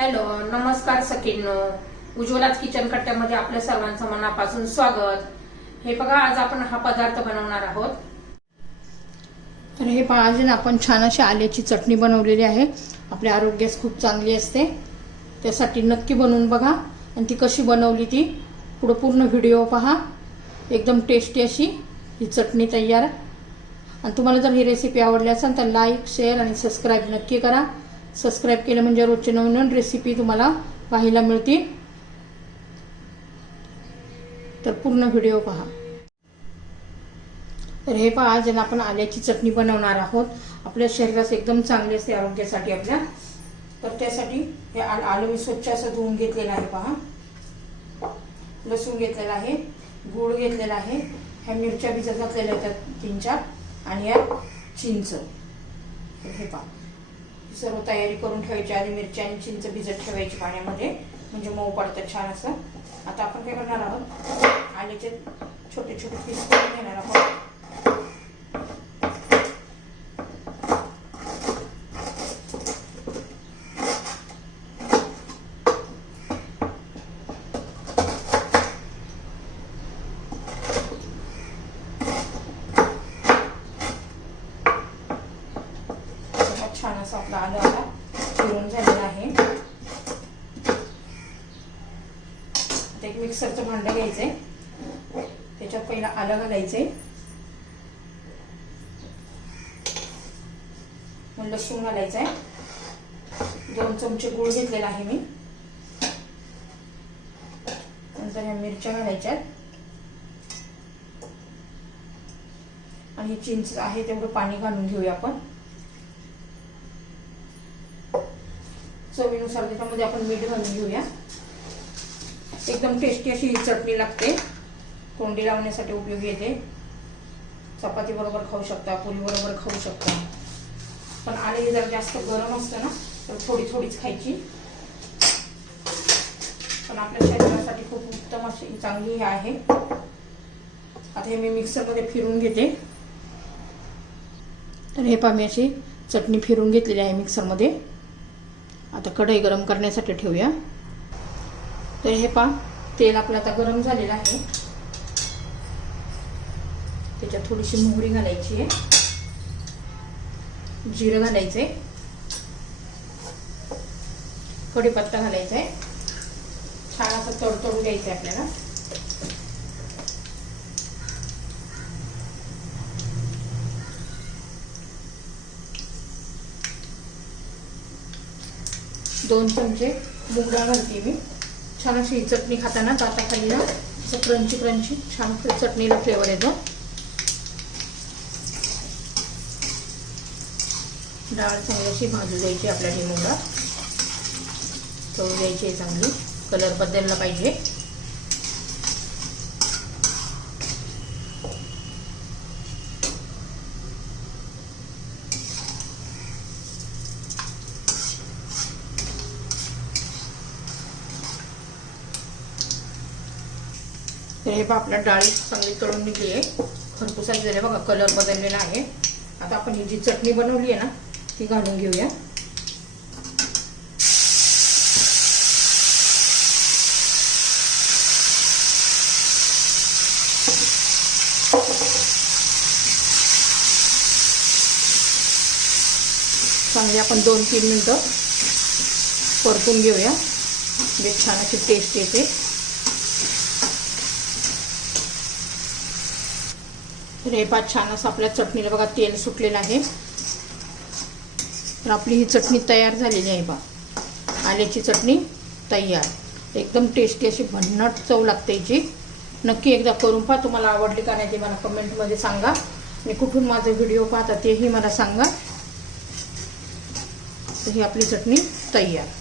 Hello, नमस्कार सखींनो. उज्ज्वलाच kitchen कट्ट्यामध्ये आपल्या सर्वांचं मनापासून स्वागत. हे बघा, आज आपण हा पदार्थ बनवणार आहोत. तर हे पहा, आज आपण छान अशी आल्याची चटणी बनवलेली आहे. आपल्या आरोग्यास खूप चांगली असते. त्यासाठी नक्की बनवून बघा आणि ती कशी बनवली ती पुढे पूर्ण व्हिडिओ पहा. एकदम टेस्टी अशी ही चटणी तयार. आणि तुम्हाला जर ही रेसिपी आवडली असेल तर लाईक, शेअर आणि सबस्क्राईब नक्की करा. सबस्क्राईब केलं म्हणजे रोजची नवीन नवीन रेसिपी तुम्हाला पाहायला मिळतील. तर पूर्ण व्हिडिओ पहा. तर हे पहा, आज आपण आल्याची चटणी बनवणार आहोत. आपल्या शरीरास एकदम चांगली असते आरोग्यासाठी आपल्या. तर त्यासाठी हे आलं मी स्वच्छ असं धुवून घेतलेलं आहे. पहा, लसूण घेतलेला आहे, गूळ घेतलेला आहे, ह्या मिरच्या भिजत घातलेल्या आहेत 3-4 आणि या चिंच. हे पहा, सर्व तयारी करून ठेवायची. आधी मिरची आणि चिंच भिजत ठेवायची पाण्यामध्ये, म्हणजे मऊ पडतं छान असं. आता आपण काय करणार आहोत, आल्याचे छोटे छोटे पीस करून घेणार आहोत. छान असं आपलं आलं आता चिरून झालेलं आहे. आता एक मिक्सरचं भांडं घ्यायचंय, त्याच्यात पहिला आलं घालायचंय, मग लसूण घालायचंय, 2 चमचे गूळ घेतलेला आहे मी, नंतर ह्या मिरच्या घालायच्या आणि चिंच आहे तेवढं पाणी घालून घेऊया आपण. चवीनुसार त्याच्यामध्ये आपण मीठ घालून घेऊया. एकदम टेस्टी अशी ही चटणी लागते. तोंडी लावण्यासाठी उपयोगी येते. चपाती बरोबर खाऊ शकता, पुरी बरोबर खाऊ शकता. पण आले जर जास्त गरम असतं ना तर थोडी थोडीच खायची. पण आपल्या शरीरासाठी खूप उत्तम अशी चांगली हे आहे. आता हे मी मिक्सरमध्ये फिरून घेते. तर हे पहा, मी अशी चटणी फिरून घेतलेली आहे मिक्सरमध्ये. आता कढई गरम करण्यासाठी ठेवूया. तर हे पहा, तेल आपलं आता गरम झालेलं आहे. त्याच्यात थोडीशी मोहरी घालायची आहे, जिरं घालायचंय, कढीपत्ता घालायचा आहे. छान असं तडतडून द्यायचं आहे आपल्याला. दोन चमचे मूग डाळ घालते मी. छान अशी चटणी खाताना दाताखाली ना असं क्रंची क्रंची छान चटणीला फ्लेवर येतो. डाळ चांगली अशी भाजू द्यायची आपल्याला. मूग डाळ तळू द्यायची आहे चांगली, कलर बदलला पाहिजे. तर हे बघा, आपल्या डाळी चांगली तळून निघली आहे, खरपूस झाले बघा, कलर बदललेला आहे. आता आपण ही जी चटणी बनवली आहे ना ती घालून घेऊया. चांगली आपण 2-3 मिनिटं परतून घेऊया, म्हणजे छान अशी टेस्ट येते. तर हे पहा, छान असं आपल्या चटणीला बघा तेल सुटलेलं आहे. तर आपली ही चटणी तयार झालेली आहे. पहा, आल्याची चटणी तयार. एकदम टेस्टी अशी भन्नाट चव लागते हिची. नक्की एकदा करून पहा. तुम्हाला आवडली का नाही ते मला कमेंटमध्ये सांगा. आणि कुठून माझे व्हिडिओ पाहता तेही मला सांगा. तर ही आपली चटणी तयार.